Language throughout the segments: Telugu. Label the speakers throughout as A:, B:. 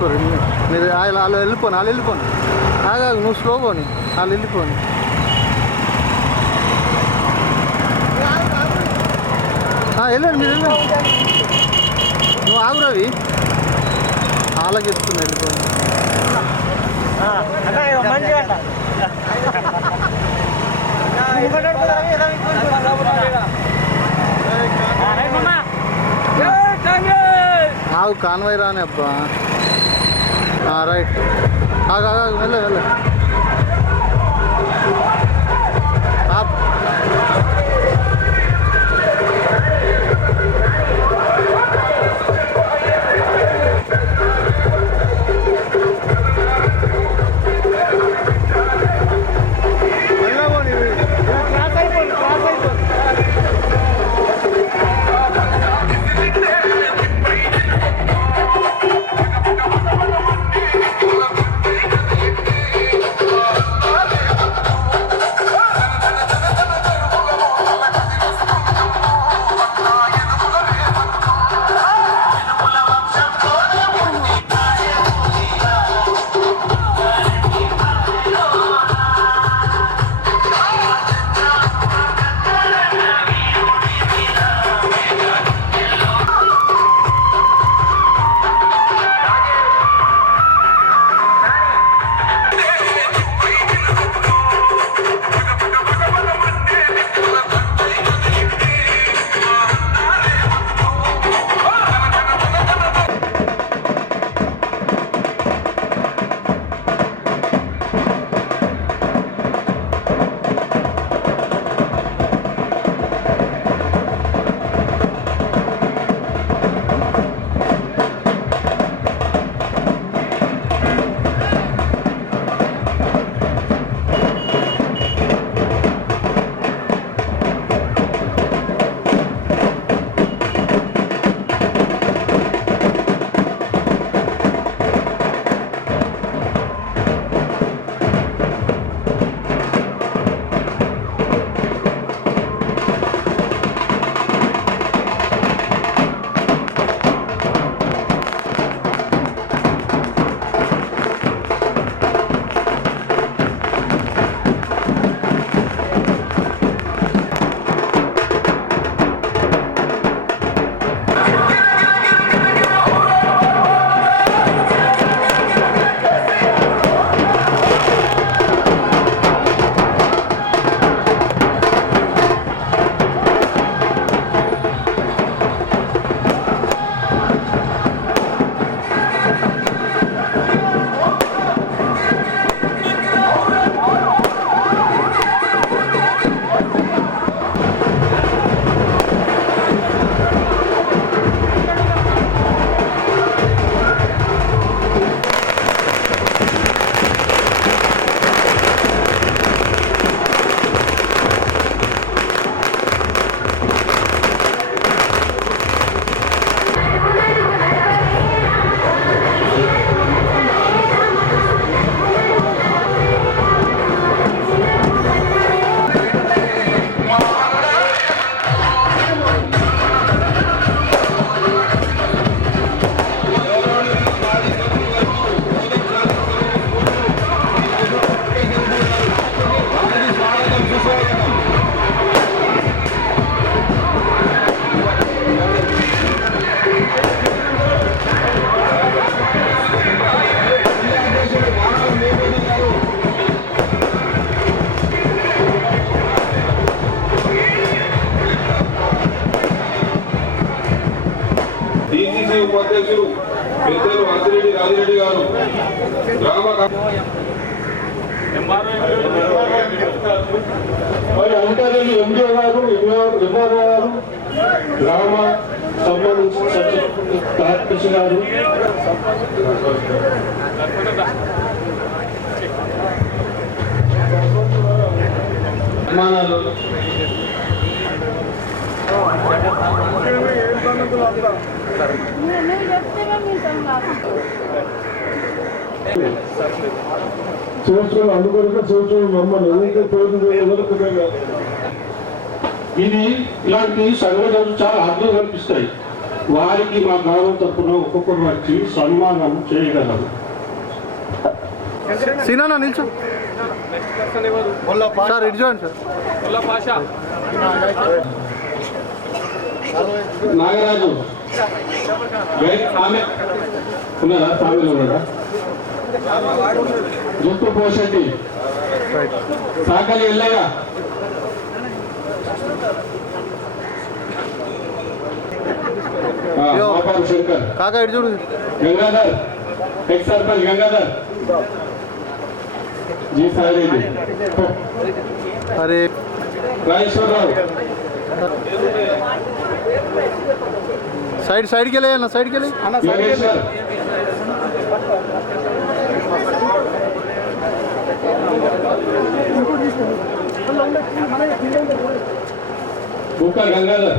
A: చేసుకోరు మీరు వాళ్ళు వాళ్ళు వెళ్ళిపోను వాళ్ళు వెళ్ళిపోను. ఆగా నువ్వు స్లో పోని. వాళ్ళు వెళ్ళిపోను. ఆ, వెళ్ళండి మీరు వెళ్ళండి. నువ్వు ఆగు రవి. వాళ్ళకి చెప్తున్నా వెళ్ళిపోను. ఆగు కాన్వాయ్ రాని అబ్బా. ఆ, రైట్ ఆగు ఆగు ఆగు, వెళ్ళ
B: మరి అధికారులు ఎండిఓ గారు ఎంఆర్ఓ గారు గ్రామ సంబంధించిన గారు.
C: నిర్మాణాలు
D: నేను
B: సంవత్సరాలు అనుకోలేక సంవత్సరం మమ్మల్ని ఎవరైతే ప్రయోజనం ఇది ఇలాంటి సంఘటనలు చాలా అర్థం కనిపిస్తాయి.
D: వారికి మా గ్రామం తరఫున ఒక్కొక్కరు వచ్చి సన్మానం చేయగలరు.
A: సీనా నిల్చో. సార్ ఇటు చూడండి సార్.
C: నాగరాజు. ఉన్నారా? ఉన్నారా? పోషెట్టి
A: రైట్
C: సాకలి ఎల్లయ్య. శంకర్.
A: కాకా ఇటు చూడు.
C: గంగాధర్. ఎక్స్ సర్పంచ్ గంగాధర్. జీ సాయిరెడ్డి.
A: అరే.
C: రాజేశ్వరరావు.
A: సైడ్ సైడ్కి వెళ్ళి అన్న సైడ్కి వెళ్ళి.
C: యోగేశ్వర్ బుక్కర్ గంగాధర్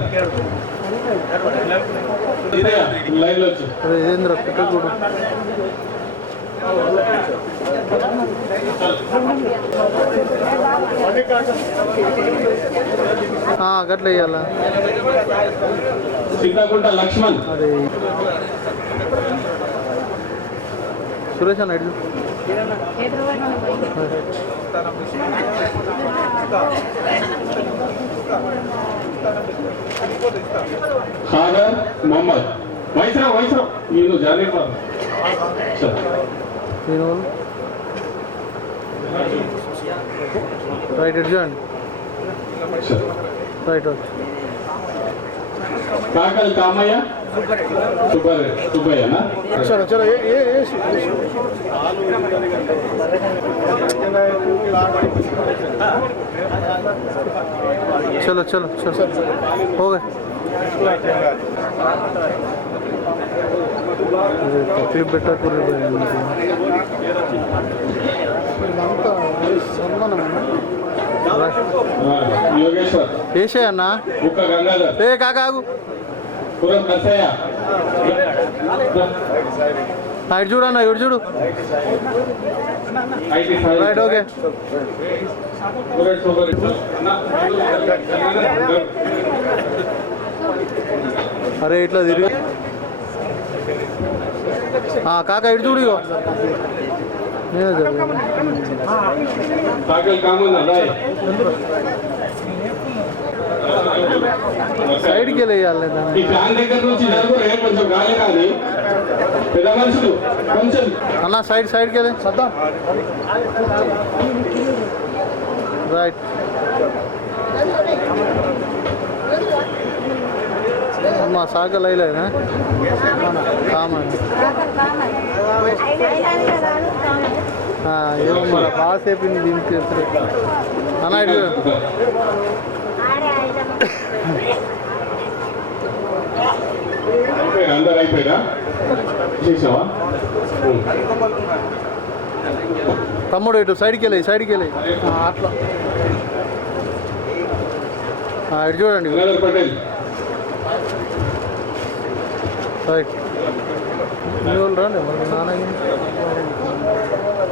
C: ఇదే లైవ్లో వచ్చి
A: అరే ఇదేంద్ర పిక్క చూడు ఆ, గట్ల వేయాల
C: సీతాకుంట లక్ష్మణ్
A: అరే సురేష్ అన్న
C: ఖాదర్ మొహమ్మద్. వైస్రావ్ వైస్రావ్ నేను
A: దీని వాళ్ళు రైట్ ఇటు చూడండి
C: సార్.
A: రైట్ ఓకే
C: కాకల్ కామయ్య సుబ్బర్ సుబ్బయ్యనా
A: చలో చలో ఏ ఏ ఏ चलो चलो चलो हो गए अरे तकलीफ बेटा पूरे
C: యోగేశ్వర్
A: వేసే అన్న? ఏ కాకాగు ఇటు చూడన్న ఇటు చూడు. రైట్ ఓకే
C: అన్న.
A: అరే ఇట్లా తిరిగి ఆ, కాకా ఇటు చూడు ఇగో. నేనే జరిగాను
C: కాకల్ కామన్న రాయ్
A: సైడ్కి వెళ్ళేయాలి
C: ఈ
A: దాన్ని
C: ఫ్యాన్ దగ్గర నుంచి జరుగు రే కొంచెం గాలి కానీ పెద్ద మనుషులు కొంచెం
A: అన్న సైడ్ సైడ్కి వెళ్ళి సద్దాం రైట్ అమ్మా సాగ లైలేనా కామన్ ఏమో మరి బాగా సేపింది దీనికి అన్న ఇటు
C: అందరు చేసావా?
A: తమ్ముడు ఇటు సైడ్కి వెళ్ళి సైడ్కి వెళ్ళి. ఆ, అట్లా. ఇటు చూడండి. రైట్ రాండి మరి నాన్న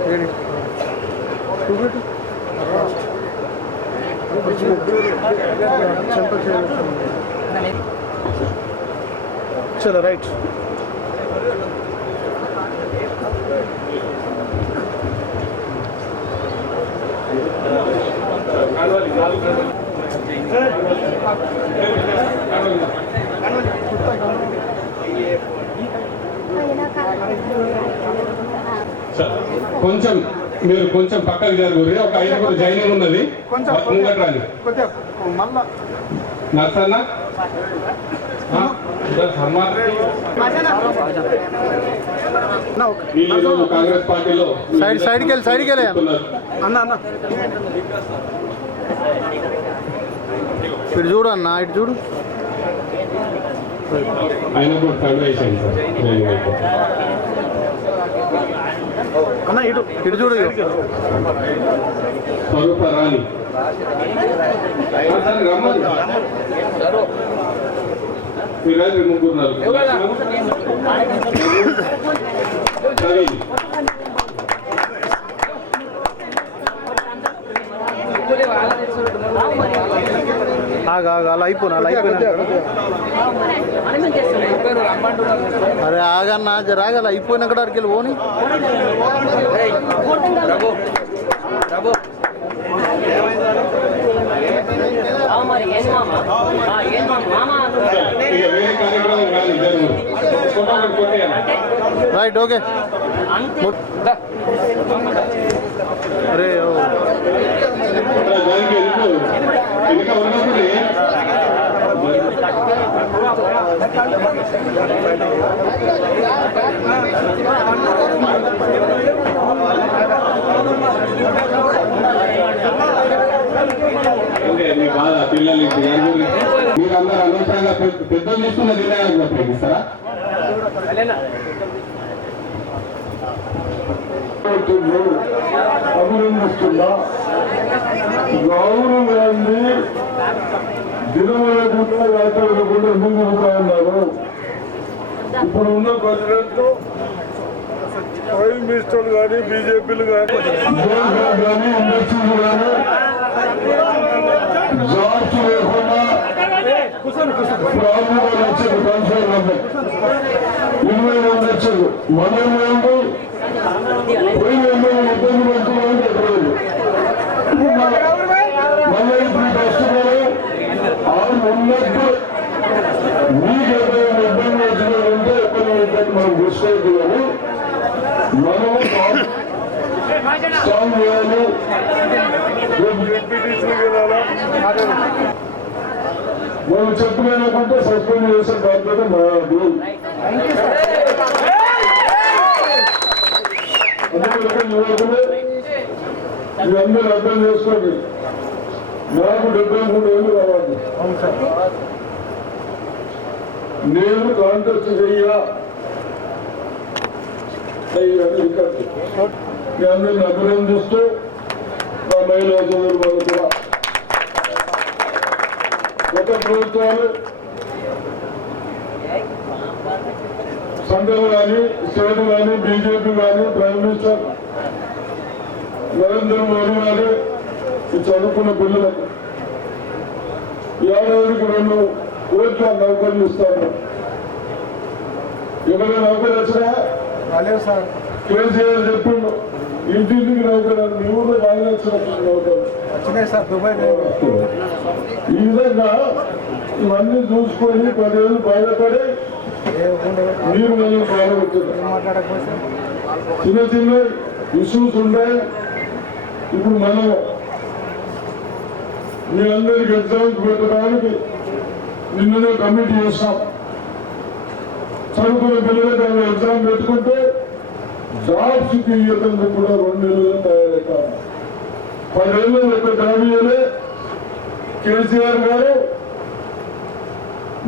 A: ಹೇಳಿ ಚಲೋ ರೈಟ್
C: ಕಾಣುವಲ್ಲಿ కొంచెం మీరు కొంచెం పక్కకు జరుగురి ఒక ఐదుగురు జైనింగ్ ఉన్నది. ముంగట రాని నర్సన్న? కాంగ్రెస్ పార్టీలో
A: సైడ్ సైడ్కి వెళ్ళి సైడ్కి వెళ్ళి. అన్న. అన్న ఇటు చూడు అన్న ఇటు చూడు.
C: ఆయన కూడా థర్డ్ వేసాను సార్.
A: అన్న ఇటు ఇటు చూడు ఇగో.
C: స్వరూప రాణి ఆ, సార్ రమ్మని మీరు అయితే ముగ్గురు ఉన్నారు. ప్రవీణ్.
A: ఆగా ఆగా అలా అయిపోయినా అలా అయిపోయినా అరే ఆగన్నా జర ఆగల. అయిపోయినాక అక్కడికి వెళ్ళి పోని.
E: మరి ఏం మామ ఆ, ఏం మామ మామ
C: ఇక వేరే కార్యక్రమం కాదు జరుగు ఫోటో కొట్టేయాలి
A: రైట్ ఓకే అరే ఓ.
C: అలా దానికి ఎందుకు వెనుక ఉన్నప్పుడు అంటే మీ బాధ పిల్లలు మీరు అందరూ అనవసరంగా పెద్దలు తీసుకున్న నిర్ణయాలు
D: అభినందిస్తున్నా. రాహుల్ గాంధీ దినవేయకుండా యాత్ర వేయకుండా ఎందుకు తిరుగుతా ఉన్నారు ఇప్పుడు ఉన్న ప్రెసిడెంట్ ప్రైమ్ మినిస్టర్లు కానీ బీజేపీలు కానీ కానీ ఇండస్ట్రీలు కానీ జాబ్స్ లేకుండా ప్రాబ్లం వచ్చారు ఇరవై రెండు లక్షలు మనం ఏంటి పోయిన ఇబ్బంది పడుతున్నామని చెప్పలేదు మళ్ళీ ఇప్పుడు కష్టపడి ఆరు ఉన్నట్టు మీకు ఎప్పుడైనా ఇబ్బంది వచ్చినారంటే ఎక్కడ ఇబ్బంది మనం చూసుకోవద్దు కానీ మనం స్ట్రాంగ్ చేయాలి రేపు చెప్పలేనుకుంటే సస్పెండ్ చేసే బాధ్యత మాది. అందుకే యువకులు ఇవన్నీ అర్థం చేసుకోండి. నాకు డెబ్బై మూడు ఏళ్ళు కావాలి. నేను కాంటెస్ట్ చెయ్యా. అయ్యని రికార్డు మీ అందరిని అభినందిస్తూ మా మహిళా సోదరు వాళ్ళు కూడా గత ప్రభుత్వాలు సంఘం కానీ స్టేట్ కానీ బీజేపీ కానీ ప్రైమ్ మినిస్టర్ నరేంద్ర మోడీ గారు ఈ చదువుకున్న పిల్లలకు ఏడాదికి రెండు కోట్ల నౌకర్లు ఇస్తాను ఎవరైనా నౌకరు వచ్చినా
A: రాలేదు సార్.
D: కేసీఆర్ చెప్పిండు. ఇంటింటికి అని. మీ ఊళ్ళో బాగా నౌకరు
A: వచ్చినాయి సార్ దుబాయ్
D: ఈ విధంగా ఇవన్నీ చూసుకొని పదేళ్ళు బాధపడి మీరు మనం బాధపడుతున్నారు. చిన్న చిన్న ఇష్యూస్ ఉన్నాయి ఇప్పుడు మనం మీ అందరికి ఎగ్జామ్స్ పెట్టడానికి నిన్ననే కమిటీ చేస్తాం చదువుకున్న పిల్లలకు అవి ఎగ్జామ్ పెట్టుకుంటే జాబ్స్ ఇయ్యకుండా కూడా రెండు నెలలు తయారవుతాం పదేళ్ళు ఒక జాబ్ ఇయ్యలే. కేసీఆర్ గారు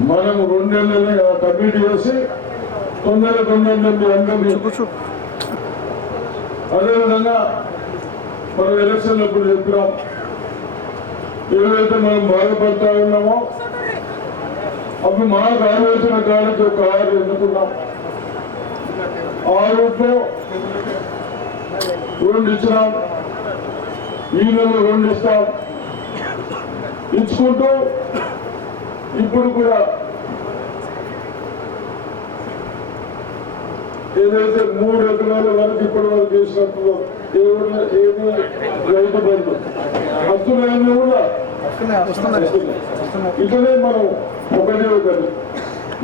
D: మనం రెండు నెలలని కమిటీ చేసి తొందర తొందర మీ అందరినీ అదేవిధంగా మనం ఎలక్షన్ అప్పుడు చెప్పినాం. ఏదైతే మనం బాధపడతా ఉన్నామో అప్పుడు మాకు ఆలోచన కాడికి ఒక ఆరు ఎన్నుకున్నాం. ఆ రూట్లో రెండు ఇచ్చినాం. ఈ నెల రెండు ఇస్తాం. ఇచ్చుకుంటూ ఇప్పుడు కూడా ఏదైతే మూడు ఎకరాల వరకు ఇప్పటి వరకు చేసినప్పుడు ఏది ఏది రైతు బంధు. వస్తున్నాయని కూడా. ఇట్లనే మనం ఒకటే ఒకటి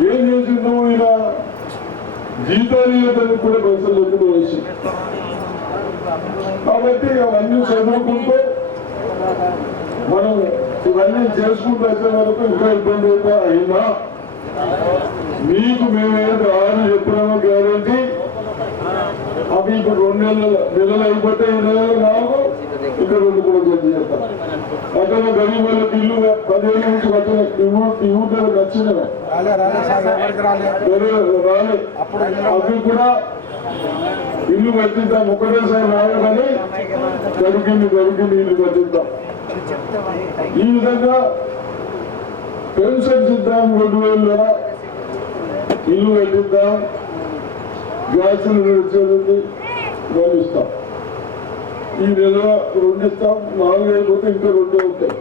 D: ఏం చేసింది నువ్వు ఇలా జీతాలు ఇవ్వడానికి కూడా పైసలు లేకుండా వేసి కాబట్టి అవన్నీ చదువుకుంటే మనం ఇవన్నీ చేసుకుంటూ వచ్చే వరకు ఇంకా ఇబ్బంది అయితే అయినా మీకు మేమేంటి ఆరు చెప్పినామో గ్యారంటీ అవి ఇప్పుడు రెండు నెలలు నెలలు అయిపోతే ఈ నెలలు నాలుగు ఇక్కడ రెండు కూడా జడ్జి చేస్తాం అక్కడ గరీబులకు ఇల్లు పదివేల నుంచి కట్టిన ఈ ఊరిలో నచ్చినవే
A: రాలే రాలే రాలే
D: అవి కూడా ఇల్లు కట్టిద్దాం ఒకటేసారి రాదు కానీ గడికింది గడికింది ఇల్లు కట్టిద్దాం ఈ విధంగా పెన్షన్ ఇద్దాం రెండు వేల ఇల్లు కట్టిద్దాం గ్యాస్ వచ్చేది వాళ్ళు ఇస్తాం ఈ నెల రెండు ఇస్తాం నాలుగు అయిపోతే ఇంకా రెండు ఉంటాయి.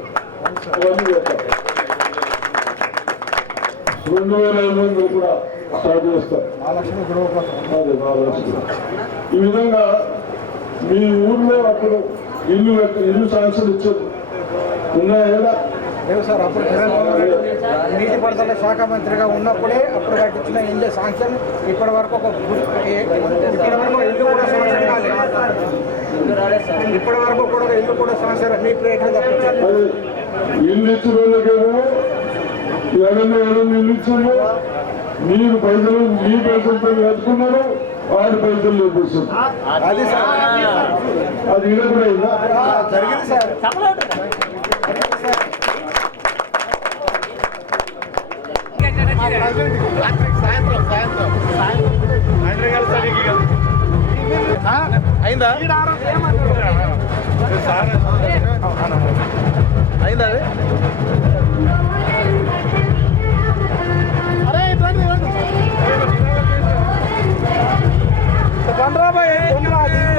D: అవన్నీ చేస్తాం రెండు వేల ఎనిమిది కూడా స్టార్ట్ చేస్తాం. అదే మహాలక్ష్మి ఈ విధంగా మీ ఊర్లో అప్పుడు ఇల్లు ఇల్లు శాంక్షన్ ఇచ్చారు. ఉన్నాయా
F: లేవు సార్ అప్పుడు నీటిపారుదల శాఖ మంత్రిగా ఉన్నప్పుడే అప్పుడు కట్టించిన ఇల్లు శాంక్షన్ ఇప్పటి వరకు ఒక ఇప్పటి వరకు ఇల్లు కూడా శాంక్షన్ కాలేదు. ఇప్పటి వరకు కూడా ఇల్లు కూడా శాంక్షన్ మీ ప్రయత్నం తప్పించారు.
D: ఇల్లు ఇచ్చిన మీరు పైసలు మీ పైసలతో కట్టుకున్నారు వాడి పైసలు లేపేశారు.
F: అది సార్.
D: అది ఇలా
F: జరిగింది సార్
A: అయిందా? అయిందా అది? అరే ఇవ్వండి.
F: బండ్రాబాయ్